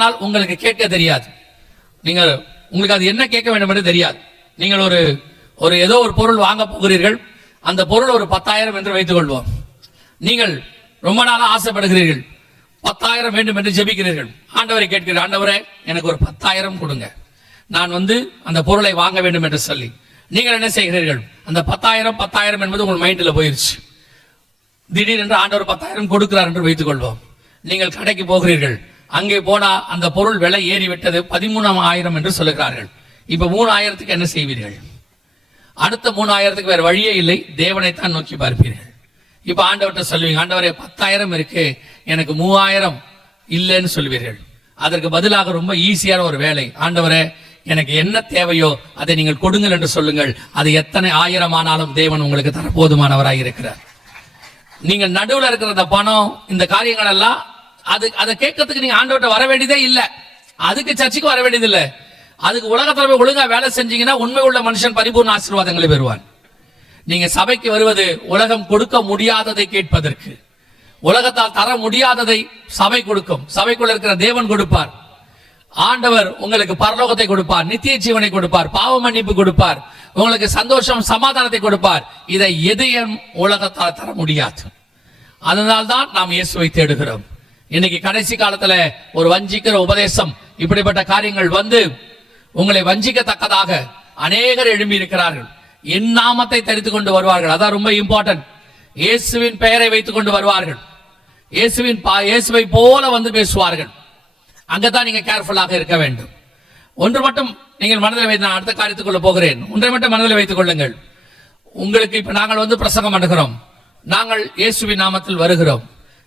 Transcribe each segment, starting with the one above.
ஆனால் உங்களுக்கு கேட்க தெரியாது. உங்களுக்கு அது என்ன கேட்க வேண்டும் என்று தெரியாது. நீங்கள் ஒரு ஏதோ ஒரு பொருள் வாங்க போகிறீர்கள். அந்த பொருள் ஒரு 10,000 என்று வைத்துக் கொள்வோம். நீங்கள் ரொம்ப நாளா ஆசைப்படுகிறீர்கள், 10,000 வேண்டும் என்று ஜெபிக்கிறீர்கள். ஆண்டவரை கேட்கிறீர்கள், ஆண்டவரே எனக்கு ஒரு 10,000 கொடுங்க, நான் அந்த பொருளை வாங்க வேண்டும் என்று சொல்லி நீங்கள் என்ன செய்கிறீர்கள்? அந்த 10,000 என்பது உங்கள் மைண்டில் போயிருச்சு. திடீரென்று ஆண்டவர் 10,000 கொடுக்கிறார் என்று வைத்துக் கொள்வோம். நீங்கள் கடைக்கு போகிறீர்கள். அங்கே போனா அந்த பொருள் விலை ஏறிவிட்டது, 13,000 என்று சொல்லுகிறார்கள். இப்ப 3,000க்கு என்ன செய்வீர்கள்? அடுத்த 3,000க்கு வேற வழியே இல்லை, தேவனைத்தான் நோக்கி பார்ப்பீர்கள். இப்ப ஆண்டவர்கிட்ட சொல்லுவீங்க, ஆண்டவரே 10,000 இருக்கு, எனக்கு 3,000 இல்லைன்னு சொல்லுவீர்கள். அதற்கு பதிலாக ரொம்ப ஈஸியான ஒரு வேலை, ஆண்டவரே எனக்கு என்ன தேவையோ அதை நீங்கள் கொடுங்கள் என்று சொல்லுங்கள். அது எத்தனை 1000 ஆனாலும் தேவன் உங்களுக்கு தர போதுமானவராக இருக்கிறார். நீங்கள் நடுவில் இருக்கிற இந்த பணம், இந்த காரியங்கள் எல்லாம் அதை கேட்கறதுக்கு நீங்க ஆண்டவர்கிட்ட வர வேண்டியதே இல்லை. அதுக்கு சர்ச்சைக்கு வர வேண்டியது இல்லை. அதுக்கு உலகத்துல ஒழுங்கா வேலை செஞ்சீங்கன்னா உண்மை உள்ள மனுஷன் பரிபூர்ண ஆசீர்வாதங்களை பெறுவான். நீங்க சபைக்கு வருவது உலகம் கொடுக்க முடியாததை கேட்பதற்கு. உலகத்தால் தர முடியாததை சபை கொடுக்கும். சபைக்குள்ள இருக்கிற தேவன் கொடுப்பார். ஆண்டவர் உங்களுக்கு பரலோகத்தை கொடுப்பார், நித்திய ஜீவனை கொடுப்பார், பாவ மன்னிப்பு கொடுப்பார், உங்களுக்கு சந்தோஷம் சமாதானத்தை கொடுப்பார். இதை எதையும் உலகத்தால் தர முடியாது. அதனால்தான் நாம் இயேசுவை தேடுகிறோம். இன்னைக்கு கடைசி காலத்துல ஒரு வஞ்சிக்கிற உபதேசம், இப்படிப்பட்ட காரியங்கள் உங்களை வஞ்சிக்கத்தக்கதாக அநேகர் எழும்பி இருக்கிறார்கள். என் நாமத்தை தரித்துக் கொண்டு வருவார்கள். அதான் ரொம்ப இம்பார்ட்டன்ட். இயேசுவின் பெயரை வைத்துக் கொண்டு வருவார்கள். இயேசுவை போல பேசுவார்கள். அங்கதான் நீங்க கேர்ஃபுல்லாக இருக்க வேண்டும். ஒன்று மட்டும் நீங்கள் மனதில் வைத்து, நான் அடுத்த காரியத்துக்குள்ள போகிறேன். ஒன்றை மட்டும் மனதில் வைத்துக் கொள்ளுங்கள். உங்களுக்கு இப்ப நாங்கள் பிரசங்கம் பண்ணுகிறோம். நாங்கள் இயேசுவின் நாமத்தில் வருகிறோம்.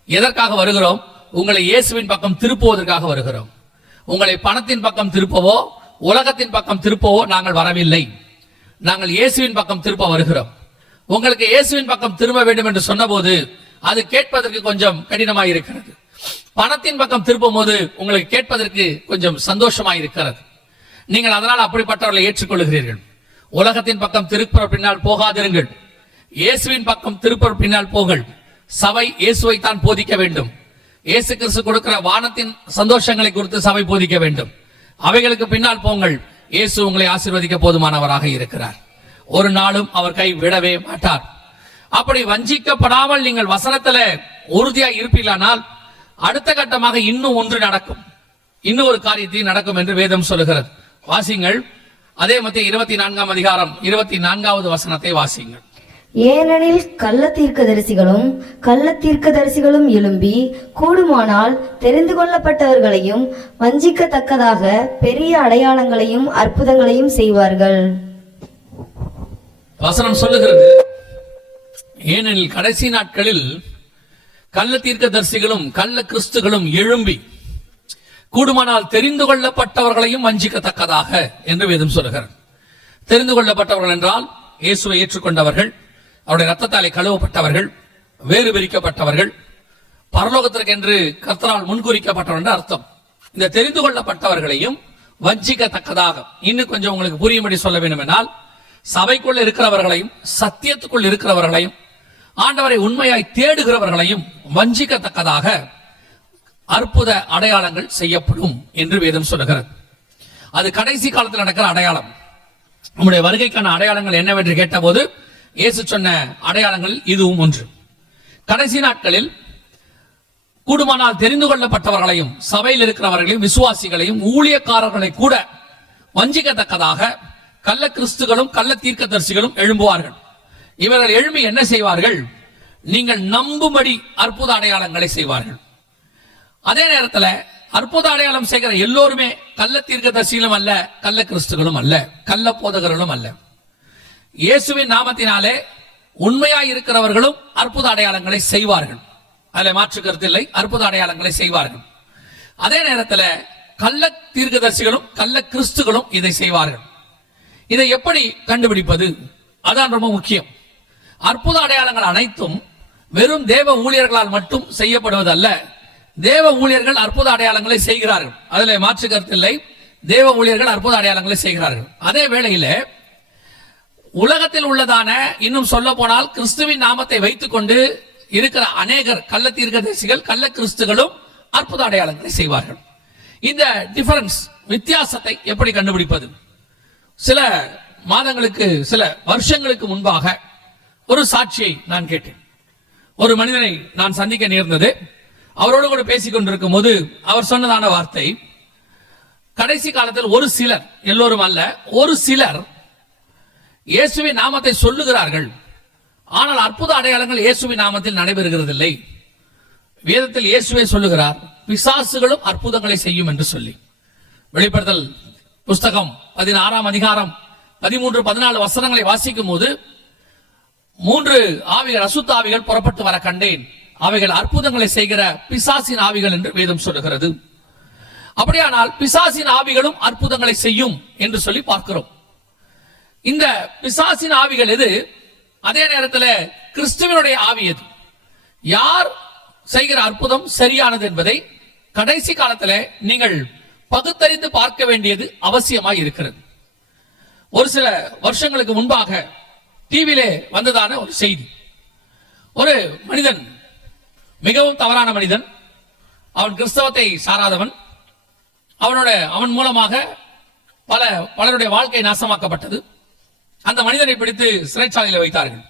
எதற்காக வருகிறோம்? உங்களை இயேசுவின் பக்கம் திருப்புவதற்காக வருகிறோம். உங்களை பணத்தின் பக்கம் திருப்பவோ உலகத்தின் பக்கம் திருப்பவோ நாங்கள் வரவில்லை. நாங்கள் இயேசுவின் பக்கம் திருப்ப வருகிறோம். உங்களுக்கு இயேசுவின் பக்கம் திரும்ப வேண்டும் என்று சொன்ன போது அது கேட்பதற்கு கொஞ்சம் கடினமாக இருக்கிறது. பணத்தின் பக்கம் திருப்பும் போது உங்களுக்கு கேட்பதற்கு கொஞ்சம் சந்தோஷமாக இருக்கிறது. நீங்கள் அதனால் அப்படிப்பட்டவர்களை ஏற்றுக்கொள்கிறீர்கள். உலகத்தின் பக்கம் திருப்ப பின்னால் போகாதிருங்கள். இயேசுவின் பக்கம் திருப்ப பின்னால் போங்கள். சபை இயேசுவை தான் போதிக்க வேண்டும். இயேசு கிறிஸ்து கொடுக்கிற வானத்தின் சந்தோஷங்களை குறித்து சபை போதிக்க வேண்டும். அவைகளுக்கு பின்னால் போங்கள். இயேசு உங்களை ஆசீர்வதிக்க போதுமானவராக இருக்கிறார். ஒரு நாளும் அவர் கை விடவே மாட்டார். அப்படி வஞ்சிக்கப்படாமல் நீங்கள் வசனத்துல உறுதியா இருப்பீர்களானால் அடுத்த கட்டமாக இன்னும் ஒன்று நடக்கும். இன்னும் ஒரு காரியத்தையும் நடக்கும் என்று வேதம் சொல்லுகிறது. வாசிங்கள். அதே மத்திய 24ஆம் அதிகாரம் 24வது வசனத்தை வாசிங்கள். ஏனெனில் கள்ள தீர்க்கதரிசிகளும் எழும்பி கூடுமானால் தெரிந்து கொள்ளப்பட்டவர்களையும் வஞ்சிக்கத்தக்கதாக பெரிய அடையாளங்களையும் அற்புதங்களையும் செய்வார்கள். வசனம் சொல்லுகிறது, ஏனெனில் கடைசி நாட்களில் கள்ள தீர்க்கதரிசிகளும் கள்ள கிறிஸ்துகளும் எழும்பி கூடுமானால் தெரிந்து கொள்ளப்பட்டவர்களையும் வஞ்சிக்கத்தக்கதாக என்று வேதம் சொல்லுகிறார். தெரிந்து கொள்ளப்பட்டவர்கள் என்றால் இயேசுவை ஏற்றுக்கொண்டவர்கள், அவருடைய ரத்தத்தாலே கழுவப்பட்டவர்கள், வேறு பிரிக்கப்பட்டவர்கள், பரலோகத்திற்கு என்று கர்த்தரால் முன்குறிக்கப்பட்டவர் என்று அர்த்தம். இந்த தெரிந்து கொள்ளப்பட்டவர்களையும் வஞ்சிக்கத்தக்கதாக, இன்னும் கொஞ்சம் உங்களுக்கு புரியும்படி சொல்ல வேண்டும் என்றால், சபைக்குள் இருக்கிறவர்களையும் சத்தியத்துக்குள் இருக்கிறவர்களையும் ஆண்டவரை உண்மையாய் தேடுகிறவர்களையும் வஞ்சிக்கத்தக்கதாக அற்புத அடையாளங்கள் செய்யப்படும் என்று வேதம் சொல்லுகிறது. அது கடைசி காலத்தில் நடக்கிற அடையாளம். நம்முடைய வருகைக்கான அடையாளங்கள் என்னவென்று கேட்டபோது இயேசு சொன்ன அடையாளங்கள் இதுவும் ஒன்று. கடைசி நாட்களில் கூடுமானால் தெரிந்து கொள்ளப்பட்டவர்களையும் சபையில் இருக்கிறவர்களையும் விசுவாசிகளையும் ஊழியக்காரர்களை கூட வஞ்சிக்கத்தக்கதாக கள்ள கிறிஸ்துகளும் கள்ள தீர்க்கதரிசிகளும் எழும்புவார்கள். இவர்கள் எழும்பி என்ன செய்வார்கள்? நீங்கள் நம்பும்படி அற்புத அடையாளங்களை செய்வார்கள். அதே நேரத்தில் அற்புத அடையாளம் செய்கிற எல்லோருமே கள்ள தீர்க்கதரிசிகளும் அல்ல, கள்ள கிறிஸ்துகளும் அல்ல, கள்ள போதகர்களும் அல்ல. இயேசுவின் நாமத்தினாலே உண்மையாய் இருக்கிறவர்களும் அற்புத அடையாளங்களை செய்வார்கள். அதில் மாற்று கருத்து இல்லை. அற்புத அடையாளங்களை செய்வார்கள். அதே நேரத்தில் கள்ள தீர்க்கதரிசிகளும் கள்ள கிறிஸ்துகளும் இதை செய்வார்கள். இதை எப்படி கண்டுபிடிப்பது? அதான் ரொம்ப முக்கியம். அற்புத அடையாளங்கள் அனைத்தும் வெறும் தேவ ஊழியர்களால் மட்டும் செய்யப்படுவதல்ல. தேவ ஊழியர்கள் அற்புத அடையாளங்களை செய்கிறார்கள். அதில் மாற்று கருத்து இல்லை. தேவ ஊழியர்கள் அற்புத அடையாளங்களை செய்கிறார்கள். அதே வேளையில உலகத்தில் உள்ளதான, இன்னும் சொல்ல போனால் கிறிஸ்துவின் நாமத்தை வைத்துக் கொண்டு இருக்கிற அநேகர் கள்ள தீர்க்கதரிசிகள் கள்ள கிறிஸ்துகளும் அற்புத அடையாளங்களை செய்வார்கள். இந்த டிஃபரன்ஸ், வித்தியாசத்தை எப்படி கண்டுபிடிப்பது? சில மாதங்களுக்கு, சில வருஷங்களுக்கு முன்பாக ஒரு சாட்சியை நான் கேட்டேன். ஒரு மனிதனை நான் சந்திக்க நேர்ந்தது. அவரோடு கூட பேசிக் கொண்டிருக்கும் போது அவர் சொன்னதான வார்த்தை, கடைசி காலத்தில் ஒரு சிலர், எல்லோரும் அல்ல, ஒரு சிலர் இயேசுவின் நாமத்தை சொல்லுகிறார்கள், ஆனால் அற்புத அடையாளங்கள் இயேசுவின் நாமத்தில் நடைபெறுகிறதில்லை. வேதத்தில் இயேசுவே சொல்லுகிறார், பிசாசுகளும் அற்புதங்களை செய்யும் என்று சொல்லி. வெளிப்படுத்தல் புஸ்தகம் 16ஆம் அதிகாரம் 13-14 வசனங்களை வாசிக்கும் போது 3 ஆவிகள், அசுத்த ஆவிகள் புறப்பட்டு வர கண்டேன், அவைகள் அற்புதங்களை செய்கிற பிசாசின் ஆவிகள் என்று வேதம் சொல்லுகிறது. அப்படியானால் பிசாசின் ஆவிகளும் அற்புதங்களை செய்யும் என்று சொல்லி பார்க்கிறோம். இந்த பிசாசின் ஆவிகள் எது? அதே நேரத்தில் கிறிஸ்துவனுடைய ஆவி எது? யார் செய்கிற அற்புதம் சரியானது என்பதை கடைசி காலத்தில் நீங்கள் பகுத்தறிந்து பார்க்க வேண்டியது அவசியமாய் இருக்கிறது. ஒரு சில வருஷங்களுக்கு முன்பாக டிவியிலே வந்ததான ஒரு செய்தி. ஒரு மனிதன், மிகவும் தவறான மனிதன், அவன் கிறிஸ்தவத்தை சாராதவன். அவன் மூலமாக பலருடைய வாழ்க்கை நாசமாக்கப்பட்டது. அந்த மனிதனை பிடித்து சிறைச்சாலையில் வைத்தார்கள்.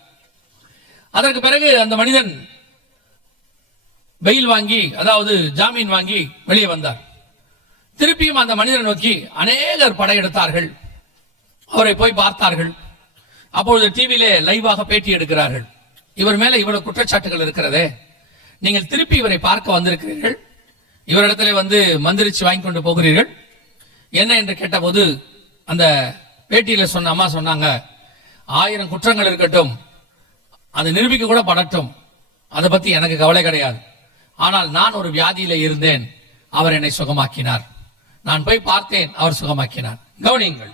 அதற்கு பிறகு அந்த மனிதன் பெயில் வாங்கி, அதாவது ஜாமீன் வாங்கி வெளியே வந்தார். திருப்பியும் அந்த மனிதனை நோக்கி அநேகர் படையெடுத்தார்கள். அவரை போய் பார்த்தார்கள். அப்பொழுது டிவியிலே லைவாக பேட்டி எடுக்கிறார்கள். இவர் மேல இவ்வளவு குற்றச்சாட்டுகள் இருக்கிறதே, நீங்கள் திருப்பி இவரை பார்க்க வந்திருக்கிறீர்கள், இவரிடத்துல வந்து மந்திரிச்சு வாங்கி கொண்டு போகிறீர்கள் என்ன என்று கேட்டபோது அந்த பேட்டியில சொன்ன அம்மா சொன்னாங்க, 1000 குற்றங்கள் இருக்கட்டும், அது நிரூபிக்க கூட படட்டும், அதை பத்தி எனக்கு கவலை கிடையாது. ஆனால் நான் ஒரு வியாதியில இருந்தேன், அவர் என்னை சுகமாக்கினார். நான் போய் பார்த்தேன், அவர் சுகமாக்கினார். கவனியுங்கள்.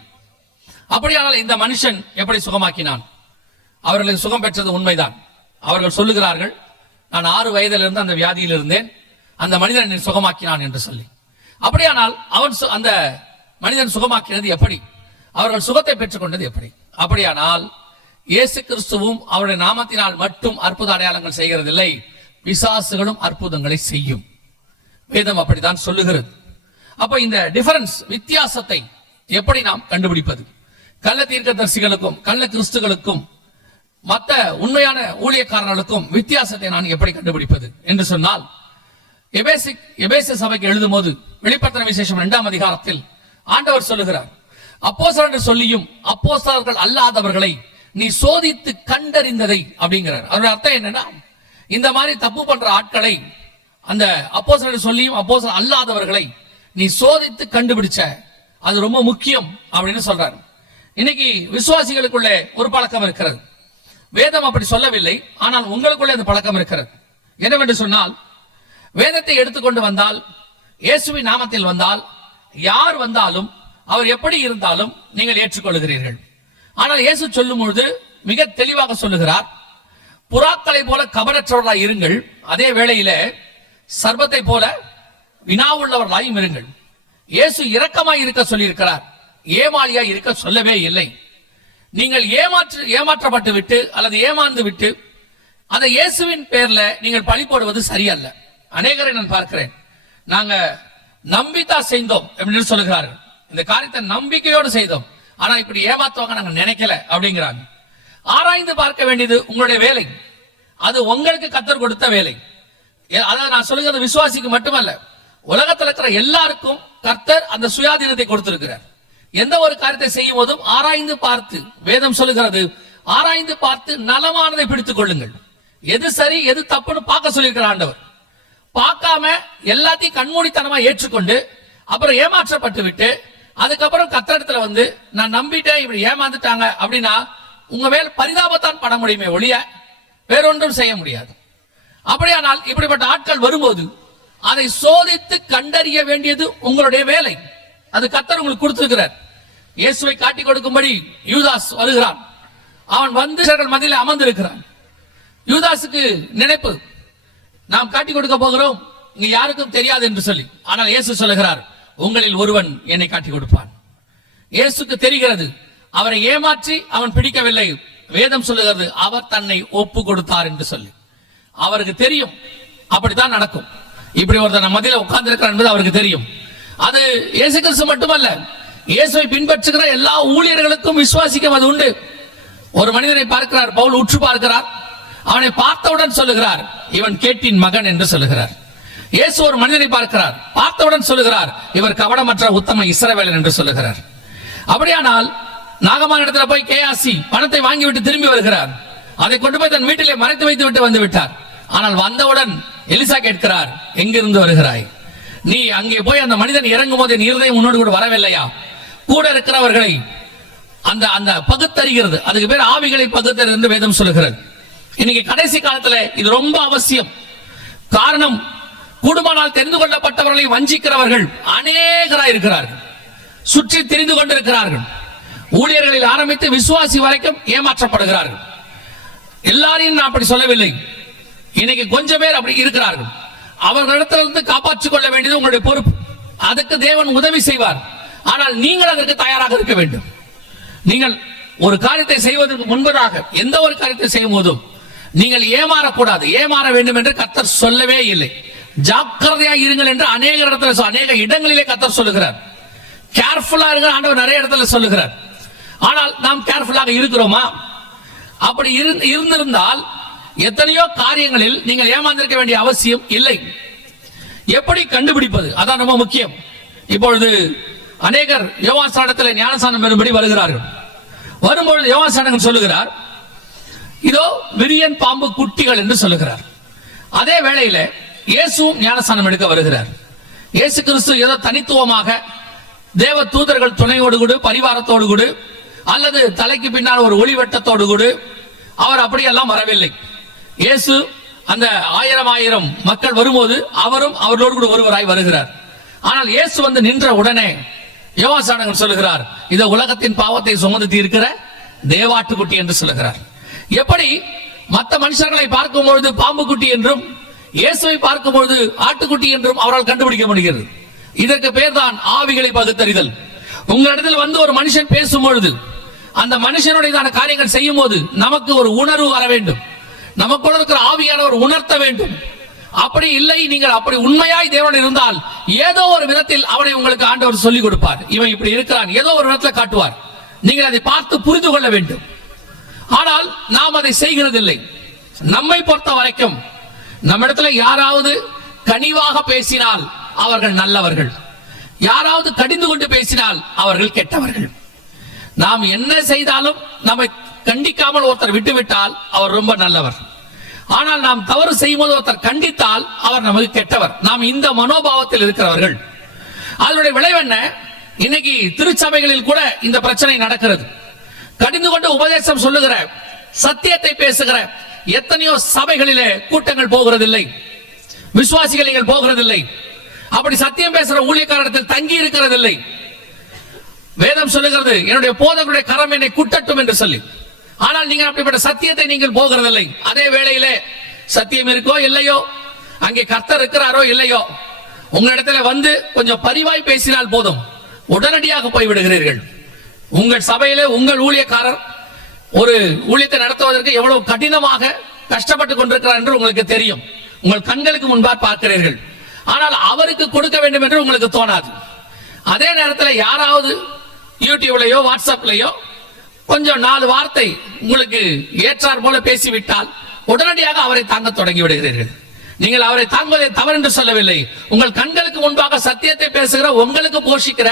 அப்படியானால் இந்த மனுஷன் எப்படி சுகமாக்கினான்? அவர்களுக்கு சுகம் பெற்றது உண்மைதான். அவர்கள் சொல்லுகிறார்கள், நான் 6 வயதிலிருந்து அந்த வியாதியில் இருந்தேன், அந்த மனிதன் என்னை சுகமாக்கினான் என்று சொல்லி. அப்படியானால் அந்த மனிதன் சுகமாக்கினது எப்படி? அவர்கள் சுகத்தை பெற்றுக் கொண்டது எப்படி? அப்படியானால் இயேசு கிறிஸ்துவும் அவருடைய நாமத்தினால் மட்டும் அற்புத அடையாளங்கள் செய்கிறதில்லை, பிசாசுகளும் அற்புதங்களை செய்யும். வேதம் அப்படித்தான் சொல்லுகிறது. அப்ப இந்த டிஃபரன்ஸ், வித்தியாசத்தை எப்படி நாம் கண்டுபிடிப்பது? கள்ள தீர்க்கதரிசிகளுக்கும் கள்ள கிறிஸ்துகளுக்கும் மற்ற உண்மையான ஊழியக்காரர்களுக்கும் வித்தியாசத்தை நான் எப்படி கண்டுபிடிப்பது என்று சொன்னால், எபேசு சபைக்கு எழுதும் போது வெளிப்படுத்தின விசேஷம் 2ஆம் அதிகாரத்தில் ஆண்டவர் சொல்லுகிறார், அப்போஸ்தலர் சொல்லியும் அப்போஸ்தலர்கள் அல்லாதவர்களை நீ சோதித்து கண்டறிந்ததை அப்படிங்கிறார். அதோட அர்த்தம் என்னன்னா, இந்த மாதிரி தப்பு பண்ற ஆட்களை, அந்த அப்போஸ்தலர் சொல்லியும் அப்போஸ்தலர் அல்லாதவர்களை நீ சோதித்து கண்டுபிடிச்ச, அது ரொம்ப முக்கியம் அப்படின்னு சொல்றாரு. இன்னைக்கு விசுவாசிகளுக்குள்ளே ஒரு பழக்கம் இருக்கிறது. வேதம் அப்படி சொல்லவில்லை, ஆனால் உங்களுக்குள்ளே அந்த பழக்கம் இருக்கிறது. என்னவென்று சொன்னால், வேதத்தை எடுத்துக்கொண்டு வந்தால், இயேசுவின் நாமத்தில் வந்தால், யார் வந்தாலும், அவர் எப்படி இருந்தாலும் நீங்கள் ஏற்றுக்கொள்கிறீர்கள். ஆனால் இயேசு சொல்லும் பொழுது மிக தெளிவாக சொல்லுகிறார், புறாக்களை போல கபடற்றவர்களாய் இருங்கள், அதே வேளையில சர்பத்தை போல வினாவுள்ளவர்களாயும் இருங்கள். இயேசு இரக்கமாய் இருக்க சொல்லியிருக்கிறார், ஏமாளியாய் இருக்க சொல்லவே இல்லை. நீங்கள் ஏமாற்றப்பட்டு விட்டு அல்லது ஏமாந்து விட்டு அந்த இயேசுவின் பேர்ல நீங்கள் பழி போடுவது சரியல்ல. அநேகரை நான் பார்க்கிறேன், நாங்க நம்பித்தான் செய்தோம் அப்படின்னு சொல்லுகிறார்கள். இந்த காரியத்தை நம்பிக்கையோடு செய்தோம், ஆனா இப்படி ஏமாத்துவாங்க நாங்க நினைக்கல அப்படிங்கிறாங்க. ஆராய்ந்து பார்க்க வேண்டியது உங்களுடைய வேலை. அது உங்களுக்கு கர்த்தர் கொடுத்த வேலை. அதாவது நான் சொல்லுகிறது விசுவாசிக்கு மட்டுமல்ல, உலகத்தில் இருக்கிற எல்லாருக்கும் கர்த்தர் அந்த சுயாதீனத்தை கொடுத்திருக்கிறார். எந்த ஒரு காரியத்தை செய்யும் போதும் ஆராய்ந்து பார்த்து, வேதம் சொல்லுகிறது, ஆராய்ந்து பார்த்து நலமானதை பிடித்துக் கொள்ளுங்கள். எது சரி எது தப்புன்னு பார்க்க சொல்லியிருக்கிறார் ஆண்டவர். பார்க்காம எல்லாத்தையும் கண்மூடித்தனமா ஏற்றுக்கொண்டு அப்புறம் ஏமாற்றப்பட்டு விட்டு அதுக்கப்புறம் கர்த்தரிடத்துல வந்து நான் நம்பிட்டேன், இப்படி ஏமாந்துட்டாங்க அப்படின்னா உங்க மேல் பரிதாபத்தான் பட முடியுமே ஒழிய வேறொன்றும் செய்ய முடியாது. அப்படியானால் இப்படிப்பட்ட ஆட்கள் வரும்போது அதை சோதித்து கண்டறிய வேண்டியது உங்களுடைய வேலை. அது கர்த்தர் உங்களுக்கு கொடுத்திருக்கிறார். இயேசுவை காட்டி கொடுக்கும்படி யூதாஸ் வருகிறான். அவன் வந்து மத்தியில் அமர்ந்திருக்கிறான். யூதாஸுக்கு நினைப்பு, நாம் காட்டி கொடுக்க போகிறோம், இங்க யாருக்கும் தெரியாது என்று சொல்லி. ஆனால் இயேசு சொல்லுகிறார், உங்களில் ஒருவன் என்னை காட்டி கொடுப்பான். இயேசுக்கு தெரிகிறது, அவரை ஏமாற்றி அவன் பிடிக்கவில்லை. வேதம் சொல்லுகிறது, அவர் தன்னை ஒப்பு கொடுத்தார் என்று சொல்லி. அவருக்கு தெரியும் அப்படித்தான் நடக்கும். இப்படி ஒருத்தர் நம்ம மத்தியில உட்கார்ந்து இருக்கிறார் என்பது அவருக்கு தெரியும். அது இயேசு கிறிஸ்து மட்டுமல்ல, இயேசுவை பின்பற்றுகிற எல்லா ஊழியர்களுக்கும் விசுவாசிக்கும் அது உண்டு. ஒரு மனிதனை பார்க்கிறார் பவுல், உற்று பார்க்கிறார். அவனை பார்த்தவுடன் சொல்லுகிறார், இவன் கேட்டின் மகன் என்று சொல்லுகிறார். இயேசு ஒரு மனிதனை பார்க்கிறார், பார்த்தவுடன் சொல்லுகிறார், இவர் கபடமற்ற உத்தம இஸ்ரவேலன் என்று சொல்லுகிறார். அப்படியானால் நாகமான இடத்துல போய் கேயாசி பணத்தை வாங்கிவிட்டு திரும்பி வருகிறார். அதை கொண்டு போய் தன் வீட்டிலே மறைத்து வைத்து விட்டு வந்து விட்டார். ஆனால் வந்தவுடன் எலிசா கேட்கிறார், எங்கிருந்து வருகிறாய்? நீ அங்கே போய் அந்த மனிதன் இறங்கும் போது இருதயம் உன்னோடு கூட வரவில்லையா? கூட இருக்கிறவர்களை அந்த அந்த பகுத்தறிகிறது, அதுக்கு பேர் ஆவிகளை பகுத்தறிகிறது என்று வேதம் சொல்லுகிறது. இன்னைக்கு கடைசி காலத்துல இது ரொம்ப அவசியம். காரணம், கூடுமானால் தெரிந்து கொள்ளப்பட்டவர்களை வஞ்சிக்கிறவர்கள் அநேகராய் இருக்கிறார்கள், சுற்றி தெரிந்து கொண்டிருக்கிறார்கள். ஊழியர்களில் ஆரம்பித்து விசுவாசி வரைக்கும் ஏமாற்றப்படுகிறார்கள். எல்லாரையும் நான் அப்படி சொல்லவில்லை, இன்னைக்கு கொஞ்சம் பேர் அப்படி இருக்கிறார்கள். அவர்களிடத்திலிருந்து காப்பாற்றிக் கொள்ள வேண்டியது உங்களுடைய பொறுப்பு. அதுக்கு தேவன் உதவி செய்வார். ஆனால் நீங்கள் அதற்கு தயாராக இருக்க வேண்டும். நீங்கள் ஒரு காரியத்தை செய்வதற்கு முன்பதாக, எந்த ஒரு காரியத்தை செய்யும் போதும் நீங்கள் ஏமாறக்கூடாது. ஏமாற வேண்டும் என்று கர்த்தர் சொல்லவே இல்லை. ஜாக்கிரதையாக இருங்கள் என்று அநேக இடத்துல, அநேக இடங்களிலே கர்த்தர் சொல்லுகிறார். கேர்ஃபுல்லா இருங்க ஆண்டவர் நிறைய இடத்துல சொல்லுகிறார். ஆனால் நாம் கேர்ஃபுல்லாக இருக்கிறோமா? அப்படி இருந்திருந்தால் எத்தனையோ காரியங்களில் நீங்கள் ஏமாந்திருக்க வேண்டிய அவசியம் இல்லை. எப்படி கண்டுபிடிப்பது, அதான் ரொம்ப முக்கியம். இப்பொழுது அநேகர் யோவான்ஸ்நானத்தில் ஞானஸ்நானம் பெறும்படி வருகிறார்கள். வரும்பொழுது யோவான்ஸ்நானகன் சொல்லுகிறார், இதோ விரியன் பாம்பு குட்டிகள் என்று சொல்லுகிறார். அதே வேளையில இயேசுவும் ஞானஸ்நானம் எடுக்க வருகிறார். இயேசு கிறிஸ்து ஏதோ தனித்துவமாக தேவ தூதர்கள் துணையோடு கூட, பரிவாரத்தோடு கூட, அல்லது தலைக்கு பின்னால் ஒரு ஒளிவட்டத்தோடு கூட அவர் அப்படியெல்லாம் வரவில்லை. இயேசு அந்த ஆயிரம் மக்கள் வரும்போது அவரும் அவர்களோடு கூட ஒருவராய் வருகிறார். ஆனால் இயேசு வந்து நின்ற உடனே யோவான்ஸ்நானகன் சொல்லுகிறார், இந்த உலகத்தின் பாவத்தை சுமந்து தீர்க்கிற தேவாட்டுக்குட்டி என்று சொல்லுகிறார். எப்படி மற்ற மனுஷர்களை பார்க்கும்பொழுது பாம்பு குட்டி என்றும் இயேசுவை பார்க்கும்பொழுது ஆட்டுக்குட்டி என்றும் அவரால் கண்டுபிடிக்க முடிகிறது. இதற்கு பேர் தான் ஆவிகளை பகுத்தறிதல். உங்களிடத்தில் வந்து ஒரு மனுஷன் பேசும் பொழுது, அந்த மனுஷனுடைய காரியங்கள் செய்யும் போது நமக்கு ஒரு உணர்வு வர வேண்டும். நமக்குள்ள இருக்கிற ஆவியானவர் உணர்த்த வேண்டும். அப்படி இல்லை, நீங்கள் அப்படி உண்மையாய் தேவன் இருந்தால் ஏதோ ஒரு விதத்தில் அவனை உங்களுக்கு ஆண்டவர் சொல்லிக் கொடுப்பார். இவன் இப்படி இருக்கிறான், ஏதோ ஒரு விதத்தில் காட்டுவார். நீங்கள் அதை பார்த்து புரிந்து கொள்ள வேண்டும். ஆனால் நாம் அதை செய்கிறதில்லை. நம்மை பொறுத்த வரைக்கும் நம்மிடத்துல யாராவது கனிவாக பேசினால் அவர்கள் நல்லவர்கள், யாராவது கடிந்து கொண்டு பேசினால் அவர்கள் கெட்டவர்கள். நாம் என்ன செய்தாலும் நம்மை கண்டிக்காமல் ஒருத்தர் விட்டுவிட்டால் அவர் ரொம்ப நல்லவர். ஆனால் நாம் தவறு செய்யும் போது ஒருத்தர் கண்டித்தால் அவர் நமக்கு கெட்டவர். நாம் இந்த மனோபாவத்தில் இருக்கிறவர்கள். அதனுடைய விளைவு என்ன? இன்னைக்கு திருச்சபைகளில் கூட இந்த பிரச்சனை நடக்கிறது. கடிந்து கொண்டு உபதேசம் சொல்லுகிற, சத்தியத்தை பேசுகிற எத்தனையோ சபைகளிலே கூட்டங்கள் போகிறதில்லை, விசுவாசிகள் போகிறதில்லை. அப்படி சத்தியம் பேசுற ஊழியக்காரத்தில் தங்கி இருக்கிறதில்லை. வேதம் சொல்லுகிறது, என்னுடைய போதகருடைய கரம் என்னை குட்டட்டும் என்று சொல்லி. ஆனால் நீங்கள் அப்படிப்பட்ட சத்தியத்தை நீங்கள் போகிறதில்லை. அதே வேளையிலே சத்தியம் இருக்கோ இல்லையோ, அங்கே கர்த்தர் இருக்கிறாரோ இல்லையோ, உங்களிடத்துல வந்து கொஞ்சம் பரிவாய் பேசினால் போதும், உடனடியாக போய்விடுகிறீர்கள். உங்கள் சபையிலே உங்கள் ஊழியக்காரர் ஒரு ஊழியத்தை நடத்துவதற்கு எவ்வளவு கடினமாக கஷ்டப்பட்டு கொண்டிருக்கிறார் என்று உங்களுக்கு தெரியும். உங்கள் கண்களுக்கு முன்பாக பார்க்கிறீர்கள். ஆனால் அவருக்கு கொடுக்க வேண்டும் என்று உங்களுக்கு தோணாது. அதே நேரத்தில் யாராவது யூடியூப்லயோ வாட்ஸ்அப்லயோ கொஞ்சம் 4 வார்த்தை உங்களுக்கு ஏற்றார் போல பேசிவிட்டால் உடனடியாக அவரை தாங்க தொடங்கி விடுகிறீர்கள். நீங்கள் அவரை தாங்குவதை தவறு என்று சொல்லவில்லை. உங்கள் கண்களுக்கு முன்பாக சத்தியத்தை பேசுகிற, உங்களுக்கு போஷிக்கிற,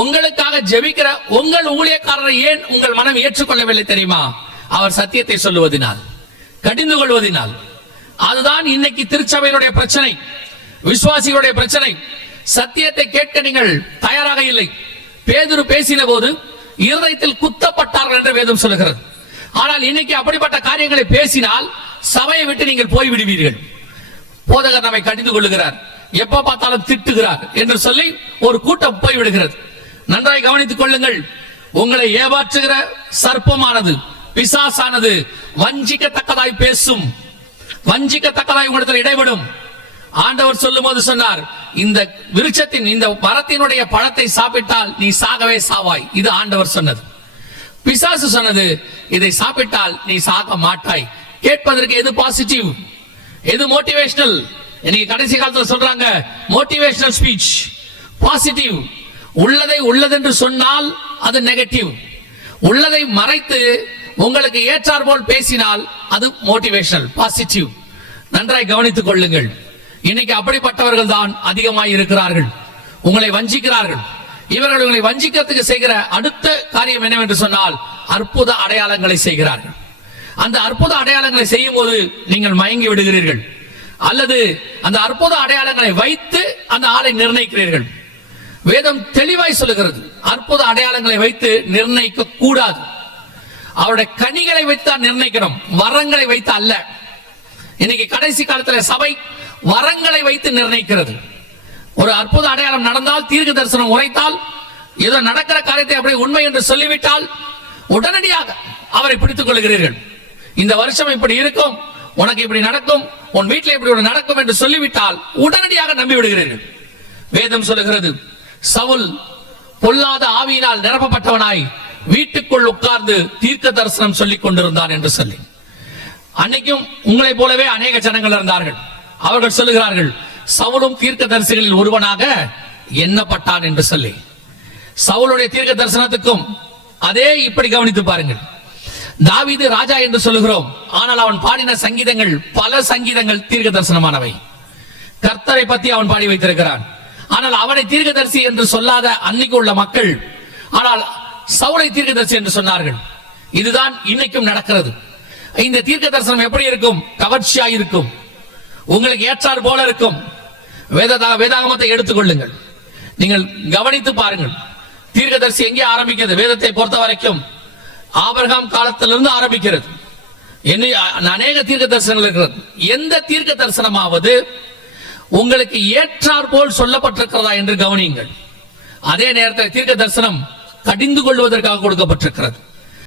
உங்களுக்காக ஜெபிக்கிற உங்கள் ஊழியக்காரரை ஏன் உங்கள் மனம் ஏற்றுக்கொள்ளவில்லை தெரியுமா? அவர் சத்தியத்தை சொல்லுவதனால், கடிந்து கொள்வதனால். அதுதான் இன்னைக்கு திருச்சபையினுடைய பிரச்சனை, விசுவாசிகளுடைய பிரச்சனை. சத்தியத்தை கேட்க நீங்கள் தயாராக இல்லை. பேதுரு பேசின போது இருதயத்தில் குத்தப்பட்டார்கள் என்று வேதம் சொல்லுகிறது. ஆனால் இன்னைக்கு அப்படிப்பட்ட காரியங்களை பேசினால் சபையை விட்டு நீங்கள் போய்விடுவீர்கள். போதகர் நம்மை கடிந்து கொள்ளுகிறார், எப்ப பார்த்தாலும் திட்டுகிறார் என்று சொல்லி ஒரு கூட்டம் போய்விடுகிறது. நன்றாய் கவனித்துக் கொள்ளுங்கள். உங்களை ஏமாற்றுகிற சர்ப்பமானது, பிசாசானது வஞ்சிக்கத்தக்கதாய் பேசும், வஞ்சிக்கத்தக்கதாய் உங்களிடத்தில் இடைவிடும். ஆண்டவர் சொல்லும் போது சொன்னார், இந்த விருட்சத்தின், இந்த மரத்தினுடைய பழத்தை சாப்பிட்டால் நீ சாகவே சாவாய். இது ஆண்டவர் சொன்னது. பிசாசு சொன்னது, இதை சாப்பிட்டால் நீ சாக மாட்டாய். கேட்பதற்கு எது பாசிட்டிவ், எது மோட்டிவேஷனல்? இன்னைக்கு கடைசி காலத்துல சொல்றாங்க மோட்டிவேஷனல் ஸ்பீச், பாசிட்டிவ். உள்ளதை உள்ளதென்று சொன்னால் அது நெகட்டிவ். உள்ளதை மறைத்து உங்களுக்கு ஏற்றார் போல் பேசினால் அது மோட்டிவேஷனல், பாசிட்டிவ். நன்றாய் கவனித்துக் கொள்ளுங்கள். இன்னைக்கு அப்படிப்பட்டவர்கள் தான் அதிகமாய் இருக்கிறார்கள். உங்களை வஞ்சிக்கிறார்கள். இவர்கள் உங்களை வஞ்சிக்கிறதுக்கு செய்கிற அடுத்த காரியம் என்னவென்று சொன்னால் அற்புத அடையாளங்களை செய்கிறார்கள். அந்த அற்புத அடையாளங்களை செய்யும் போது நீங்கள் மயங்கி விடுகிறீர்கள், அல்லது அந்த அற்புத அடையாளங்களை வைத்து அந்த ஆளை நிர்ணயிக்கிறீர்கள். வேதம் தெளிவாய் சொல்லுகிறது, அற்புத அடையாளங்களை வைத்து நிர்ணயிக்க கூடாது. அவருடைய கனிகளை வைத்து நிர்ணயிக்கணும், வரங்களை வைத்து அல்ல. இன்னைக்கு கடைசி காலத்தில் சபை வரங்களை வைத்து நிர்ணயிக்கிறது. ஒரு அற்புத அடையாளம் நடந்தால், தீர்க்க தரிசனம் உரைத்தால், ஏதோ நடக்கிற காரியத்தை அப்படியே உண்மை என்று சொல்லிவிட்டால் உடனடியாக அவரை பிடித்துக் கொள்கிறீர்கள். இந்த வருஷம் இப்படி இருக்கும், உனக்கு இப்படி நடக்கும், உன் வீட்டில் இப்படி ஒரு நடக்கும் என்று சொல்லிவிட்டால் உடனடியாக நம்பி விடுகிறீர்கள். வேதம் சொல்லுகிறது, சவுல் பொல்லாத ஆவியினால் நிரப்பப்பட்டவனாய் வீட்டுக்குள் உட்கார்ந்து தீர்க்க தரிசனம் சொல்லிக் கொண்டிருந்தான் என்று சொல்லி. அன்னைக்கும் உங்களை போலவே அநேக ஜனங்கள் இருந்தார்கள். அவர்கள் சொல்லுகிறார்கள், சவுலும் தீர்க்க தரிசிகளில் ஒருவனாக எண்ணப்பட்டான் என்று சொல்லி. சவுலுடைய தீர்க்க தரிசனத்துக்கும் அதே இப்படி கவனித்து பாருங்கள். தாவீது ராஜா என்று சொல்லுகிறோம், ஆனால் அவன் பாடின சங்கீதங்கள் பல சங்கீதங்கள் தீர்க்க தரிசனமானவை. கர்த்தரை பத்தி அவன் பாடி வைத்திருக்கிறான். ஆனால் அவனை தீர்க்கதரிசி என்று சொல்லாத அன்னைக்கு உள்ள மக்கள் ஆனால் சவுலை தீர்க்கதரிசி என்று சொன்னார்கள். இதுதான் இன்னைக்கும் நடக்கிறது. இந்த தீர்க்க தரிசனம் எப்படி இருக்கும்? கவர்ச்சியா இருக்கும், உங்களுக்கு ஏற்றார் போல இருக்கும். வேதாகமத்தை எடுத்துக்கொள்ளுங்கள், நீங்கள் கவனித்து பாருங்கள். தீர்க்கதரிசி எங்கே ஆரம்பிக்கிறது? வேதத்தை பொறுத்த வரைக்கும் ஆபிரகாம் காலத்திலிருந்து ஆரம்பிக்கிறது. அநேக தீர்க்க தரிசனங்கள் இருக்கிறது. எந்த தீர்க்க தரிசனமாவது உங்களுக்கு ஏற்றார் போல் சொல்லப்பட்டிருக்கிறதா என்று கவனியுங்கள். அதே நேரத்தில் தீர்க்க தரிசனம் கடிந்து கொள்வதற்காக கொடுக்கப்பட்டிருக்கிறது.